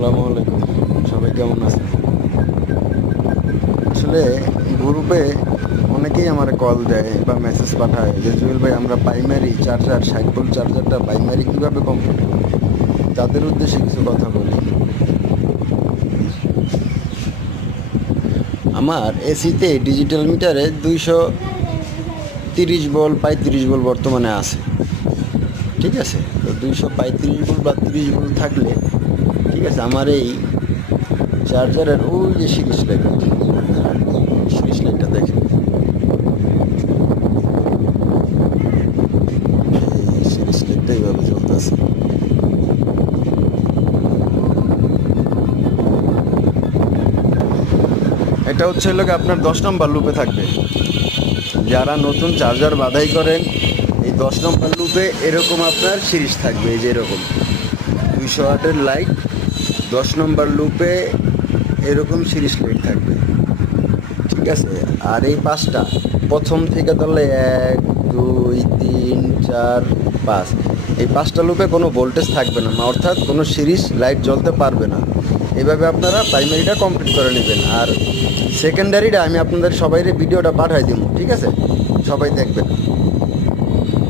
আসসালামু আলাইকুম। সবাই কেমন আছেন? আসলে গ্রুপে অনেকেই আমার কল দেয় বা মেসেজ পাঠায় যে জুয়েল ভাই আমরা প্রাইমারি চার্জার 60 ভোল্ট চার্জারটা প্রাইমারি কীভাবে কমপ্লিট করব। তাদের উদ্দেশ্যে কিছু কথা বলি। আমার এসিতে ডিজিটাল মিটারে 230 ভোল্ট 35 ভোল্ট বর্তমানে আছে। ঠিক আছে, তো 235 ভোল্ট বা 30 ভোল্ট থাকলে ঠিক আছে, আমার এই চার্জারের ওই যে সিরিজ লাইটটা দেখেন, এই সিরিজ লাইটটা এইভাবে জ্বলতেছে। এটা হচ্ছে লোক আপনার 10 নম্বর লুপে থাকবে। যারা নতুন চার্জার বাধাই করেন এই 10 নম্বর লুপে এরকম আপনার সিরিজ থাকবে, এই যে এরকম 200 ওয়াটের লাইট 10 নম্বর লুপে এরকম সিরিজ লাইট থাকবে। ঠিক আছে, আর এই পাঁচটা প্রথম থেকে ধরলে 1 2 3 4 5, এই পাঁচটা লুপে কোনো ভোল্টেজ থাকবে না, অর্থাৎ কোনো সিরিজ লাইট জ্বলতে পারবে না। এভাবে আপনারা প্রাইমারিটা কমপ্লিট করে নেবেন। আর সেকেন্ডারিটা আমি আপনাদের সবাই ভিডিওটা পাঠাই দিব, ঠিক আছে, সবাই দেখবেন।